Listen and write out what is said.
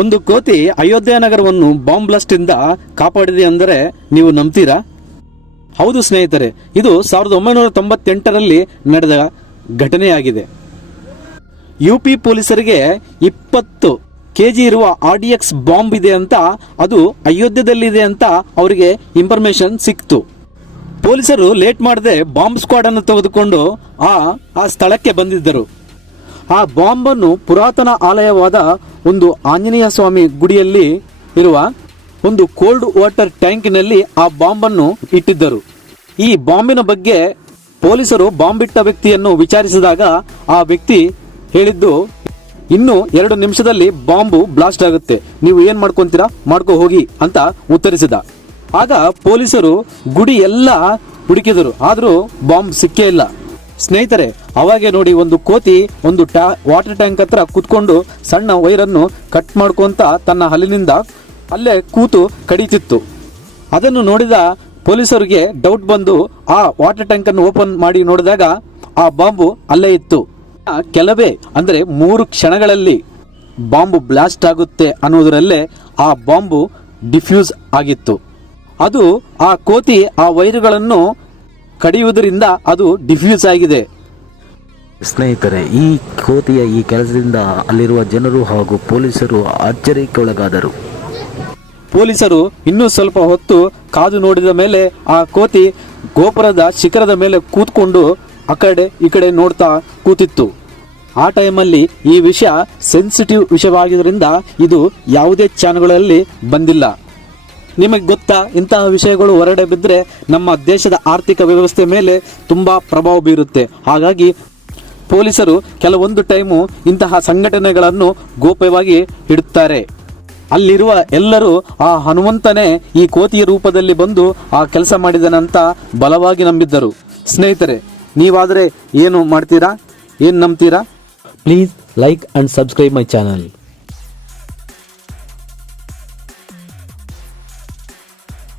ಒಂದು ಕೋತಿ ಅಯೋಧ್ಯ ನಗರವನ್ನು ಬಾಂಬ್ ಬ್ಲಾಸ್ಟ್ ಇಂದ ಕಾಪಾಡಿದೆ ಅಂದರೆ ನೀವು ನಂಬ್ತೀರಾ? ಹೌದು ಸ್ನೇಹಿತರೆ, ಇದು 1998ರಲ್ಲಿ ನಡೆದ ಘಟನೆಯಾಗಿದೆ. ಯುಪಿ ಪೊಲೀಸರಿಗೆ 20 ಕೆಜಿ ಇರುವ RDX ಬಾಂಬ್ ಇದೆ ಅಂತ, ಅದು ಅಯೋಧ್ಯದಲ್ಲಿದೆ ಅಂತ ಅವರಿಗೆ ಇನ್ಫಾರ್ಮೇಶನ್ ಸಿಕ್ತು. ಪೊಲೀಸರು ಲೇಟ್ ಮಾಡದೆ ಬಾಂಬ್ ಸ್ಕ್ವಾಡ್ ಅನ್ನು ತೆಗೆದುಕೊಂಡು ಆ ಸ್ಥಳಕ್ಕೆ ಬಂದಿದ್ದರು. ಆ ಬಾಂಬ್ ಅನ್ನು ಪುರಾತನ ಆಲಯವಾದ ಒಂದು ಆಂಜನೇಯ ಸ್ವಾಮಿ ಗುಡಿಯಲ್ಲಿ ಇರುವ ಒಂದು ಕೋಲ್ಡ್ ವಾಟರ್ ಟ್ಯಾಂಕಿನಲ್ಲಿ ಆ ಬಾಂಬ್ ಅನ್ನು ಇಟ್ಟಿದ್ದರು. ಈ ಬಾಂಬಿನ ಬಗ್ಗೆ ಪೊಲೀಸರು ಬಾಂಬ್ ಇಟ್ಟ ವ್ಯಕ್ತಿಯನ್ನು ವಿಚಾರಿಸಿದಾಗ ಆ ವ್ಯಕ್ತಿ ಹೇಳಿದ್ದು, ಇನ್ನು 2 ನಿಮಿಷದಲ್ಲಿ ಬಾಂಬು ಬ್ಲಾಸ್ಟ್ ಆಗುತ್ತೆ, ನೀವು ಏನ್ ಮಾಡ್ಕೊಂತೀರಾ ಮಾಡ್ಕೊ ಹೋಗಿ ಅಂತ ಉತ್ತರಿಸಿದ. ಆಗ ಪೊಲೀಸರು ಗುಡಿ ಎಲ್ಲ ಹುಡುಕಿದರು, ಆದ್ರೂ ಬಾಂಬ್ ಸಿಕ್ಕೇ ಇಲ್ಲ. ಸ್ನೇಹಿತರೆ, ಅವಾಗೆ ನೋಡಿ ಒಂದು ಕೋತಿ ಒಂದು ವಾಟರ್ ಟ್ಯಾಂಕ್ ಹತ್ರ ಕೂತ್ಕೊಂಡು ಸಣ್ಣ ವೈರನ್ನು ಕಟ್ ಮಾಡ್ಕೊಂತ ತನ್ನ ಹಲ್ಲಿನಿಂದ ಅಲ್ಲೇ ಕೂತು ಕಡಿತಿತ್ತು. ಅದನ್ನು ನೋಡಿದ ಪೊಲೀಸರಿಗೆ ಡೌಟ್ ಬಂದು ಆ ವಾಟರ್ ಟ್ಯಾಂಕ್ ಅನ್ನು ಓಪನ್ ಮಾಡಿ ನೋಡಿದಾಗ ಆ ಬಾಂಬು ಅಲ್ಲೇ ಇತ್ತು. ಕೆಲವೇ ಅಂದ್ರೆ 3 ಕ್ಷಣಗಳಲ್ಲಿ ಬಾಂಬು ಬ್ಲಾಸ್ಟ್ ಆಗುತ್ತೆ ಅನ್ನೋದರಲ್ಲೇ ಆ ಬಾಂಬು ಡಿಫ್ಯೂಸ್ ಆಗಿತ್ತು. ಅದು ಆ ಕೋತಿ ಆ ವೈರುಗಳನ್ನು ಕಡಿಯುವುದರಿಂದ ಅದು ಡಿಫ್ಯೂಸ್ ಆಗಿದೆ. ಸ್ನೇಹಿತರೆ, ಈ ಕೋತಿಯ ಈ ಕೆಲಸದಿಂದ ಅಲ್ಲಿರುವ ಜನರು ಹಾಗೂ ಪೊಲೀಸರು ಆಶ್ಚರ್ಯಕ್ಕೊಳಗಾದರು. ಪೊಲೀಸರು ಇನ್ನೂ ಸ್ವಲ್ಪ ಹೊತ್ತು ಕಾದು ನೋಡಿದ ಮೇಲೆ ಆ ಕೋತಿ ಗೋಪುರದ ಶಿಖರದ ಮೇಲೆ ಕೂತ್ಕೊಂಡು ಆ ಕಡೆ ಈ ಕಡೆ ನೋಡ್ತಾ ಕೂತಿತ್ತು. ಆ ಟೈಮಲ್ಲಿ ಈ ವಿಷಯ ಸೆನ್ಸಿಟಿವ್ ವಿಷಯವಾಗಿದ್ದರಿಂದ ಇದು ಯಾವುದೇ ಚಾನೆಲ್ಗಳಲ್ಲಿ ಬಂದಿಲ್ಲ. ನಿಮಗೆ ಗೊತ್ತಾ, ಇಂತಹ ವಿಷಯಗಳು ಹೊರಗಡೆ ಬಿದ್ದರೆ ನಮ್ಮ ದೇಶದ ಆರ್ಥಿಕ ವ್ಯವಸ್ಥೆ ಮೇಲೆ ತುಂಬಾ ಪ್ರಭಾವ ಬೀರುತ್ತೆ. ಹಾಗಾಗಿ ಪೊಲೀಸರು ಕೆಲವೊಂದು ಟೈಮು ಇಂತಹ ಸಂಘಟನೆಗಳನ್ನು ಗೋಪ್ಯವಾಗಿ ಇಡುತ್ತಾರೆ. ಅಲ್ಲಿರುವ ಎಲ್ಲರೂ ಆ ಹನುಮಂತನೇ ಈ ಕೋತಿಯ ರೂಪದಲ್ಲಿ ಬಂದು ಆ ಕೆಲಸ ಮಾಡಿದನಂತ ಬಲವಾಗಿ ನಂಬಿದ್ದರು. ಸ್ನೇಹಿತರೆ, ನೀವಾದರೆ ಏನು ಮಾಡ್ತೀರಾ? ಏನು ನಂಬ್ತೀರಾ? Please like and subscribe my channel.